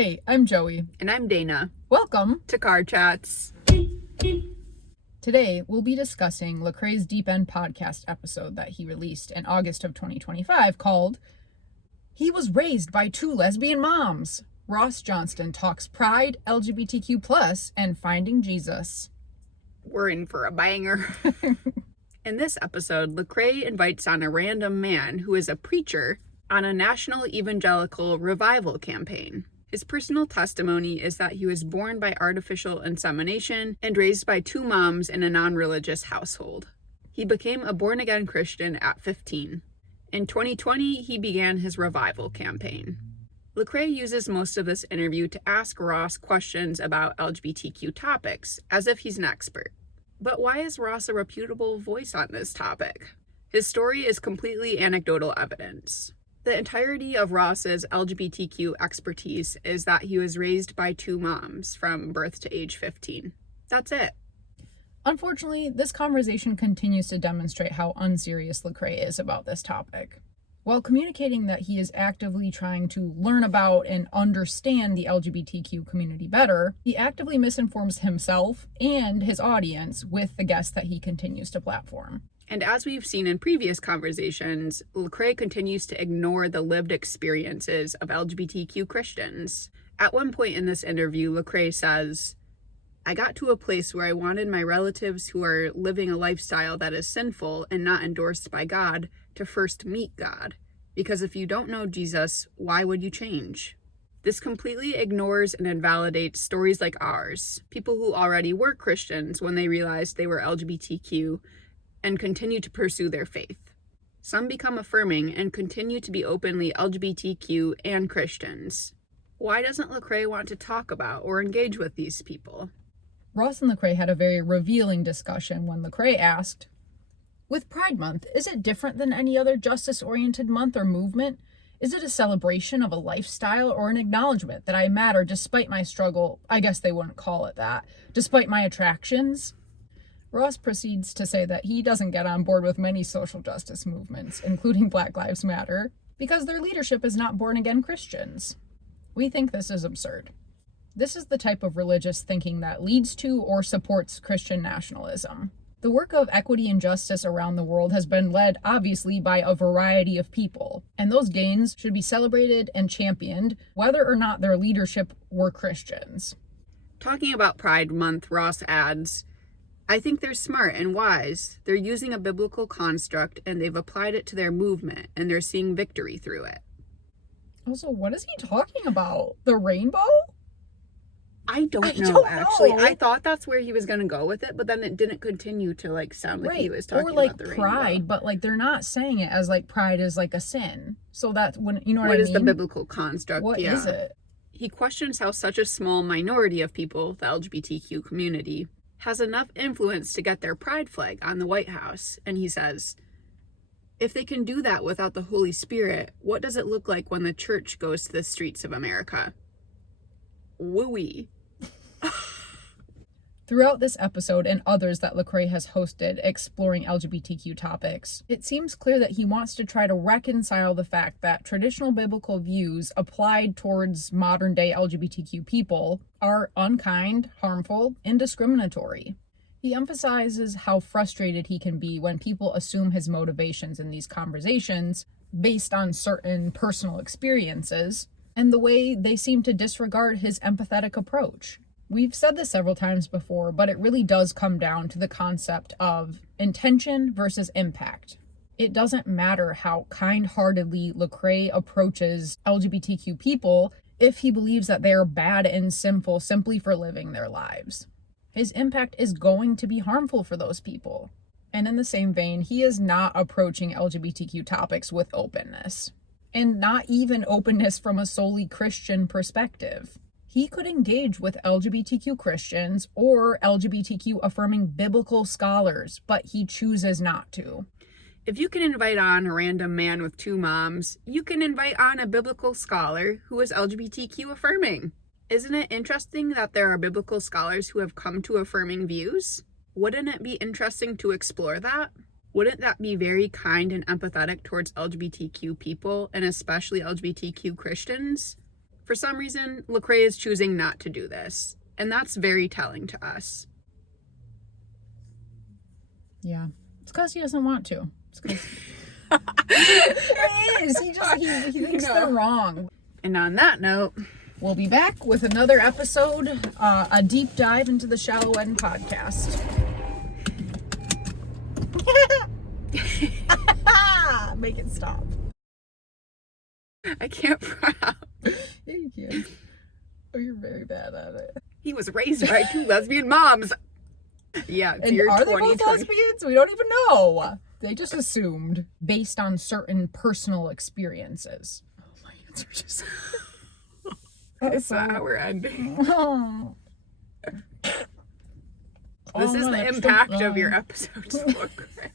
Hey, I'm Joey. And I'm Dana. Welcome to Car Chats. Today, we'll be discussing Lecrae's Deep End podcast episode that he released in August of 2025 called He Was Raised by Two Lesbian Moms. Ross Johnston talks pride, LGBTQ+, and finding Jesus. We're in for a banger. In this episode, Lecrae invites on a random man who is a preacher on a national evangelical revival campaign. His personal testimony is that he was born by artificial insemination and raised by two moms in a non-religious household. He became a born-again Christian at 15. In 2020, he began his revival campaign. Lecrae uses most of this interview to ask Ross questions about LGBTQ topics, as if he's an expert. But why is Ross a reputable voice on this topic? His story is completely anecdotal evidence. The entirety of Ross's LGBTQ expertise is that he was raised by two moms from birth to age 15. That's it. Unfortunately, this conversation continues to demonstrate how unserious Lecrae is about this topic. While communicating that he is actively trying to learn about and understand the LGBTQ community better, he actively misinforms himself and his audience with the guests that he continues to platform. And as we've seen in previous conversations, Lecrae continues to ignore the lived experiences of LGBTQ Christians. At one point in this interview, Lecrae says, "I got to a place where I wanted my relatives who are living a lifestyle that is sinful and not endorsed by God to first meet God. Because if you don't know Jesus, why would you change?" This completely ignores and invalidates stories like ours, people who already were Christians when they realized they were LGBTQ and continue to pursue their faith. Some become affirming and continue to be openly LGBTQ and Christians. Why doesn't Lecrae want to talk about or engage with these people? Ross and Lecrae had a very revealing discussion when Lecrae asked, "With Pride Month, is it different than any other justice-oriented month or movement? Is it a celebration of a lifestyle or an acknowledgement that I matter despite my struggle?" I guess they wouldn't call it that. "Despite my attractions?" Ross proceeds to say that he doesn't get on board with many social justice movements, including Black Lives Matter, because their leadership is not born-again Christians. We think this is absurd. This is the type of religious thinking that leads to or supports Christian nationalism. The work of equity and justice around the world has been led, obviously, by a variety of people, and those gains should be celebrated and championed, whether or not their leadership were Christians. Talking about Pride Month, Ross adds, "I think they're smart and wise. They're using a biblical construct and they've applied it to their movement and they're seeing victory through it." Also, what is he talking about? The rainbow? I don't know, actually. I thought that's where he was going to go with it, but then it didn't continue to sound like he was talking about the rainbow. Or pride, but they're not saying it as pride is a sin. So that when you know what I mean? What is the biblical construct? What is it? He questions how such a small minority of people, the LGBTQ community, has enough influence to get their pride flag on the White House. And he says, "If they can do that without the Holy Spirit, what does it look like when the church goes to the streets of America?" Wooey. Throughout this episode and others that Lecrae has hosted exploring LGBTQ topics, it seems clear that he wants to try to reconcile the fact that traditional biblical views applied towards modern-day LGBTQ people are unkind, harmful, and discriminatory. He emphasizes how frustrated he can be when people assume his motivations in these conversations based on certain personal experiences, and the way they seem to disregard his empathetic approach. We've said this several times before, but it really does come down to the concept of intention versus impact. It doesn't matter how kind-heartedly Lecrae approaches LGBTQ people if he believes that they are bad and sinful simply for living their lives. His impact is going to be harmful for those people. And in the same vein, he is not approaching LGBTQ topics with openness. And not even openness from a solely Christian perspective. He could engage with LGBTQ Christians or LGBTQ affirming biblical scholars, but he chooses not to. If you can invite on a random man with two moms, you can invite on a biblical scholar who is LGBTQ affirming. Isn't it interesting that there are biblical scholars who have come to affirming views? Wouldn't it be interesting to explore that? Wouldn't that be very kind and empathetic towards LGBTQ people, and especially LGBTQ Christians? For some reason, Lecrae is choosing not to do this, and that's very telling to us. Yeah. It's because he doesn't want to. It's because... It is. He thinks they're wrong. And on that note, we'll be back with another episode, a deep dive into the Shallow End podcast. Make it stop. I can't proud. Yeah, you can. Oh, you're very bad at it. He was raised by 2 lesbian moms. Yeah, it's and are they both lesbians? We don't even know. They just assumed based on certain personal experiences. Oh, my answer just... That's not how we're ending. Oh. This is the impact of your episodes, Lecrae.